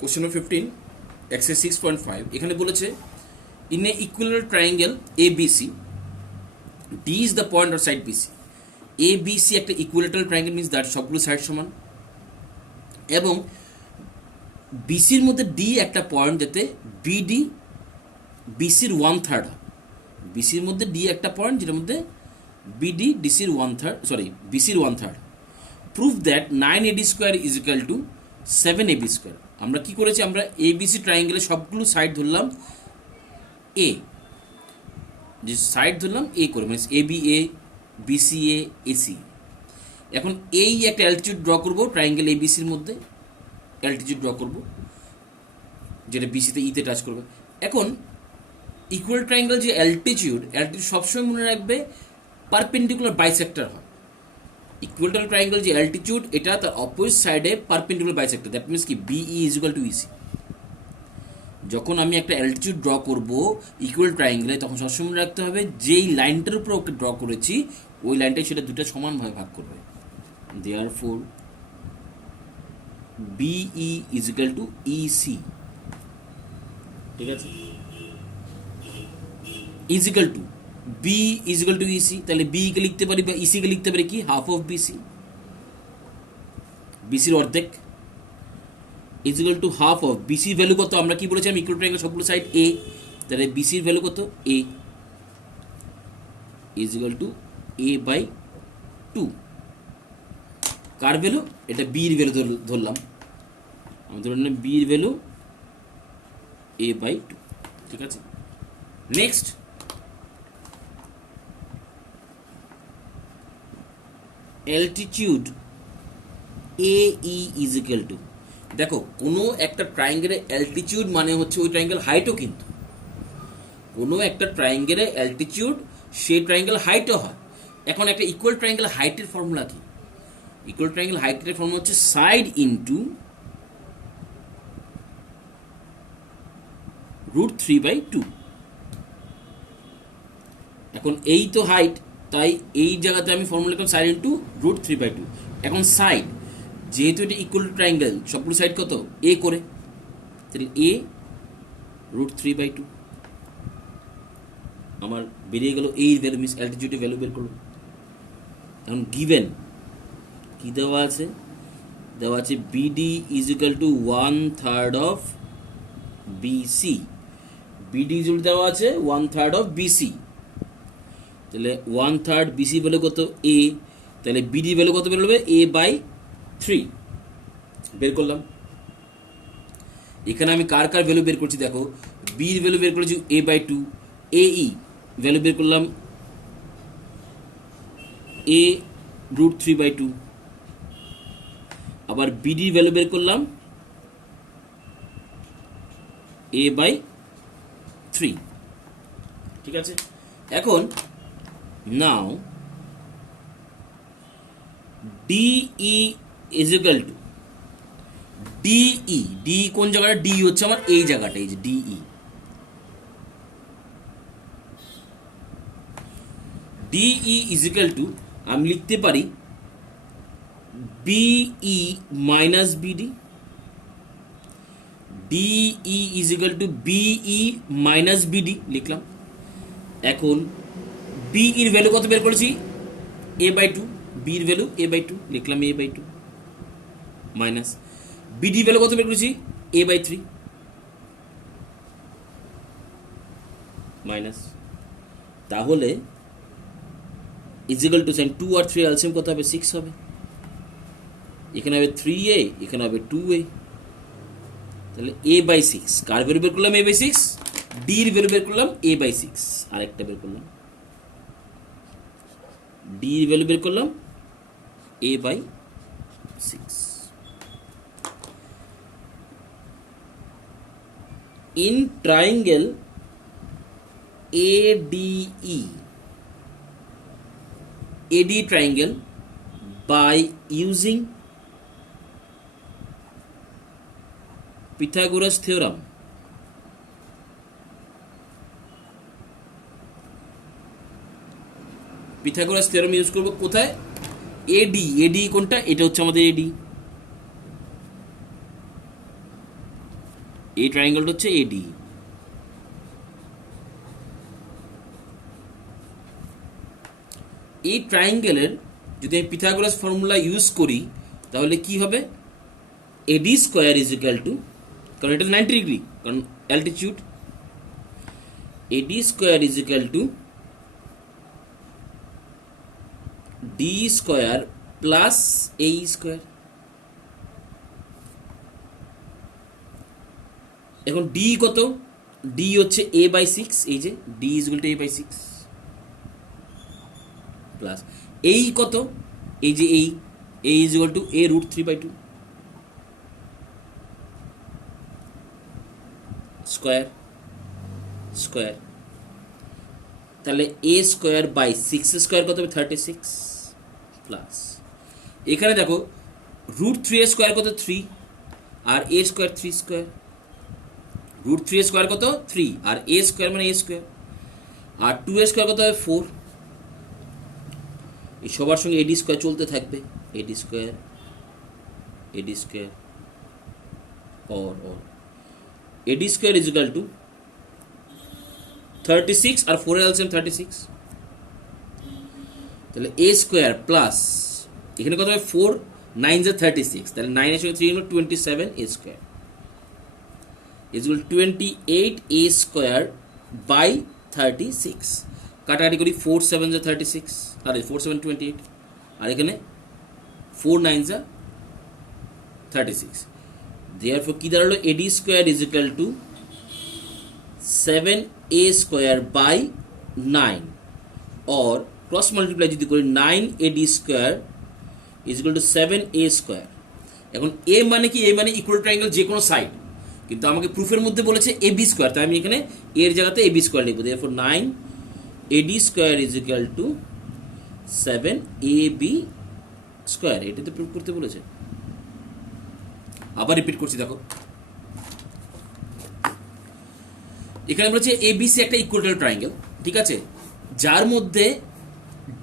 Question number 15 exercise 6.5 এখানে বলেছে in a equal triangle A B C D is the point or side BC. A B C একটা equilateral triangle means that সবগুলো side সমান এবং বিসির মধ্যে D একটা পয়েন্ট যাতে বিডি বিসির 1/3 হয়। বিসির মধ্যে ডি একটা পয়েন্ট যেটার মধ্যে বিডি ডিসির 1/3 বিসির 1/3। Proof that 9AD square is equal two 7AB square. আমরা কি করেছি, আমরা এবিসি ট্রায়াঙ্গেলের সবগুলো সাইড ধরলাম এ, যে সাইড ধরলাম এ করে, মানে এবি এ, বিসি এ, এসি। এখন এই একটা অ্যালটিটিউড ড্র করবো ট্রায়াঙ্গেল এবিসির মধ্যে, অ্যালটিটিউড ড্র করবো যেটা বিসিতে ইতে টাচ করবে। এখন ইকুয়াল ট্রায়াঙ্গেল যে অ্যালটিটিউড সবসময় মনে রাখবে পারপেন্ডিকুলার বাইসেক্টর হয়। ইকুয়াল ট্রায়াঙ্গেল যে অ্যালটিটিউড এটা তার অপোজিট সাইডে পারপেন্ডিকুলার বাইসেক্টর, দ্যাট মিনস কি BE is equal to EC. যখন আমি একটা অ্যালটিটিউড ড্র করব ইকুয়াল ট্রায়াঙ্গেলে তখন সবসময় মনে রাখতে হবে যেই লাইনটার উপর ওকে ড্র করেছি ওই লাইনটাই সেটা দুটো সমানভাবে ভাগ করবে। Therefore BE is equal to EC, ঠিক আছে, is equal to B is equal to EC. তাহলে বি কে লিখতে পারি বা ইসি কে লিখতে পারি কি হাফ অফ বিসি, বিসির অর্ধেক is equal to half of বিসির ভ্যালু কত, আমরা কি বলেছিলাম ইকুয়াল ট্রায়াঙ্গেল সবগুলো সাইড এ, তাহলে বিসির ভ্যালু কত a is equal to a by 2। কার ভ্যালু, এটা বির ভ্যালু ধরলাম, আমি ধরলাম বির ভ্যালু এ বাই 2, ঠিক আছে। Next altitude A E is equal two, দেখো কোনো একটা ট্রায়াঙ্গেলের অ্যালটিটিউড মানে হচ্ছে ওই ট্রায়াঙ্গেল হাইটও, কিন্তু কোনো একটা ট্রায়াঙ্গেলের অ্যালটিটিউড সেই ট্রায়াঙ্গেল হাইটও হয়। এখন একটা ইকুয়াল ট্রায়াঙ্গেল হাইটের ফর্মুলা কি, ইকুয়াল ট্রায়াঙ্গেল হাইটের ফর্মুলা হচ্ছে সাইড ইন্টু √3/2। এখন এই তো হাইট, তাই এই জায়গাতে আমি ফর্মুলা লিখলাম সাইড ইন্টু √3/2। এখন সাইড যেহেতু এটা ইকুয়াল ট্রায়াঙ্গেল সবগুলো সাইড কত এ করে, তাহলে এ √3/2 আমার বেরিয়ে গেল এই ভ্যালু, মিস অ্যালটিটিউডের ভ্যালু বের করলো। এখন গিভেন কি দেওয়া আছে, দেওয়া আছে BD is equal to 1/3 of BC, BD is দেওয়া আছে 1/3 অফ বিসি, তাহলে 1/3 বিসি ভ্যালু কত এ, তাহলে বিডি ভ্যালু কত বেরোবে এ বাই 3 বের করলাম। এখানে আমি কার কার ভ্যালু বের করছি দেখো, বির ভ্যালু বের করেছি এ বাই 2, এই ভ্যালু বের করলাম এ √3/2, আবার বিডির ভ্যালু বের করলাম এ বাই 3, ঠিক আছে। এখন now DE is equal to DE, D কোন জায়গাটা, ডি হচ্ছে আমার এই জায়গাটা, এই যে DE, DE is equal to আমি লিখতে পারি BE minus BD, DE is equal to BE minus BD লিখলাম। এখন বিইর ভ্যালু কত বের করেছি এ বাই 2, বির ভ্যালু এ বাই 2 লিখলাম A by 2 minus BD value কত বের করেছি এ বাই 3 মাইনাস, তাহলে ইজ ইকুয়াল টু সাইন 2 আর 3 এলসিএম কত হবে 6 হবে, এখানে হবে 3a, এখানে হবে 2a, তাহলে a বাই 6 কার ভ্যালু বের করলাম a বাই 6, d এর ভ্যালু বের করলাম a বাই 6, আরেকটা বের করলাম d এর ভ্যালু বের করলাম a by 6। In triangle ADE, AD triangle by using Pythagoras theorem, Pythagoras theorem use করব কোথায়, এডি, এডি কোনটা, এটা হচ্ছে আমাদের এডি, এই ট্রায়াঙ্গেলটা হচ্ছে এডি। এই ট্রায়াঙ্গেলের যদি আমি পিথাগোরাস ফর্মুলা ইউজ করি তাহলে কি হবে, AD square is equal to, কারণ এটা 90 ডিগ্রি, কারণ altitude, AD square is equal to D square plus A square. এখন ডি কত, ডি হচ্ছে a বাই 6, এই যে D is equal to a by 6 plus এই কত, এই যে এই a is equal to a root 3 by 2 square square, তাহলে a স্কোয়ার বাই 6 স্কোয়ার কত হবে 36 প্লাস এখানে দেখো রুট 3 স্কোয়ার কত 3 আর a square 3 square, root 3 square কত 3 আর a স্কোয়ার মানে a স্কোয়ার, আর 2 স্কোয়ার কত হবে 4। এই সবার সঙ্গে এডি স্কোয়ার চলতে থাকবে, এডি square or eddy square is equal two 36 আর 4 এর এলসিএম 36, তাহলে a স্কোয়ার প্লাস এখানে কত হবে 4 9 যা 36, তাহলে 9 এর সঙ্গে 3 গুণ 27 a square is equal 28 a square by 36। কাটাকাটি করি 4 7 যা 36, আরে 4 7 28, আর এখানে 4 9 যা 36, দেয়ারফর কি দাঁড়ালো, AD square is equal to 7 a square by 9, or cross multiply যদি করি 9 AD square is equal to 7 a square. এখন a মানে কি, a মানে ইকুয়াল ট্রায়াঙ্গেল যে কোনো সাইড, কিন্তু আমাকে প্রুফের মধ্যে বলেছে এ বি স্কোয়ার, তাই আমি এখানে এর জায়গাতে এ বি স্কোয়ার লিখবো, therefore 9 AD square is equal to 7 ab square. এটাতে প্রুফ করতে বলেছে, আবার রিপিট করছি দেখো, এখানে বলেছে এবিসি একটা ইকুয়েটাল ট্রায়াঙ্গেল, ঠিক আছে, যার মধ্যে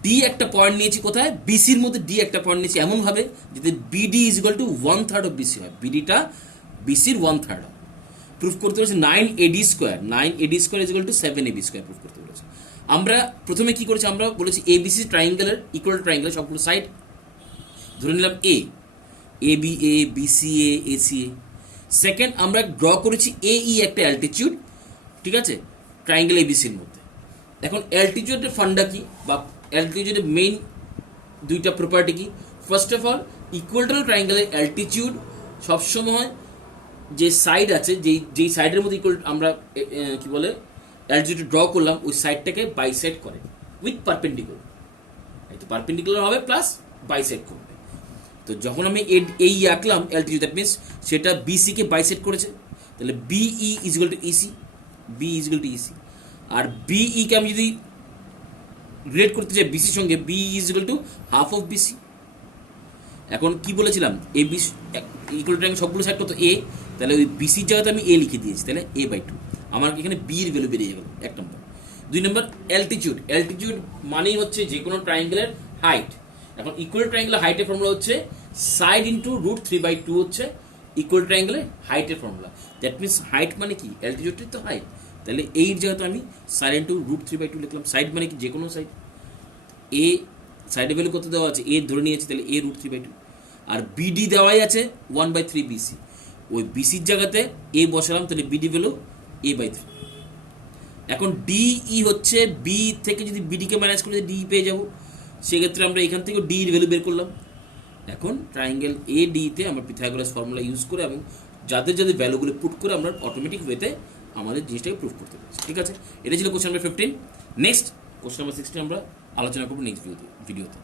ডি একটা পয়েন্ট নিয়েছি, কোথায় বিসির মধ্যে ডি একটা পয়েন্ট নিয়েছি এমন ভাবে যাতে BD is equal to 1/3 of BC হয়, বিডিটা বিসির 1/3 হয়। প্রুফ করতে বলেছে 9 AD square is equal to 7 AB square proof করতে বলেছে। আমরা প্রথমে কি করেছি, আমরা বলেছি এবিসি ট্রায়াঙ্গেলের ইকুয়াল ট্রায়াঙ্গেলের সবগুলো সাইড ধরে নিলাম A B A BC A C A. Second আমরা ড্র করেছি এ ই একটা অ্যালটিটিউড, ঠিক আছে, ট্রায়াঙ্গেল এবিসির মধ্যে। এখন অ্যালটিটিউডের ফান্ডা কি, বা অ্যালটিটিউডের মেইন দুইটা প্রপার্টি কি, ফার্স্ট অফ অল ইকুয়েটাল ট্রায়াঙ্গেলের অ্যালটিটিউড সবসময় যে সাইড আছে, যেই সাইডের মধ্যে ইকুয়াল আমরা কি বলে অ্যালটিটিউড ড্র করলাম, ওই সাইডটাকে বাইসেক্ট করে উইথ পারপেন্ডিকুলার, এই তো পারপেন্ডিকুলার হবে প্লাস বাইসেক্ট করবে। তো যখন আমি এই আঁকলাম অ্যালটিটিউড, দ্যাট মিনস সেটা বিসিকে বাইসেক্ট করেছে, তাহলে BE is equal to EC, B is equal to EC. আর বিইকে আমি যদি রিলেট করতে চাই বিসির সঙ্গে, B is equal to half of BC. এখন কি বলেছিলাম, এ বি ইকুয়াল ট্রায়াঙ্গেল সবগুলো সাইড কত এ, তাহলে ওই বিসির জায়গাতে আমি এ লিখে দিয়েছি, তাহলে a/2 আমার এখানে বির ভ্যালু বেরিয়ে গেল, এক নম্বর। দুই নম্বর অ্যালটিটিউড মানেই হচ্ছে যে কোনো ট্রায়াঙ্গেলের হাইট। এখন ইকুয়াল ট্রায়াঙ্গেলের হাইটের ফর্মুলা হচ্ছে সাইড ইন্টু রুট 3/2 হচ্ছে ইকুয়াল ট্রায়াঙ্গেলের হাইটের ফর্মুলা। দ্যাট মিনস হাইট মানে কি, অ্যালটিটিউডের তো হাইট, তাহলে এই জায়গাতে আমি সাইড ইন্টু রুট 3/2 লিখলাম। সাইড মানে কি, যে কোনো সাইড, এ সাইডের ভ্যালু কত দেওয়া আছে, এ ধরে নিয়েছি, তাহলে এ রুট 3/2, আর বিডি দেওয়াই আছে 1/3 বিসি, ওই বিসির জায়গাতে এ বসালাম, তাহলে বিডি ভ্যালু a/3। এখন ডিই হচ্ছে বি থেকে যদি বিডিকে মাইনাস করে ডি পেয়ে যাব, সেক্ষেত্রে আমরা এখান থেকে ডি এর ভ্যালু বের করলাম। এখন ট্রায়াঙ্গেল এ ডিতে আমরা পিথাগোরাস ফর্মুলা ইউজ করে এবং যাদের যাদের ভ্যালুগুলো পুট করে আমরা অটোমেটিক ওয়েতে আমাদের জিনিসটাকে প্রুফ করতে পারছি, ঠিক আছে। এটা ছিল question number 15। Next question number 16 আমরা আলোচনা করবো নেক্সট ভিডিওতে।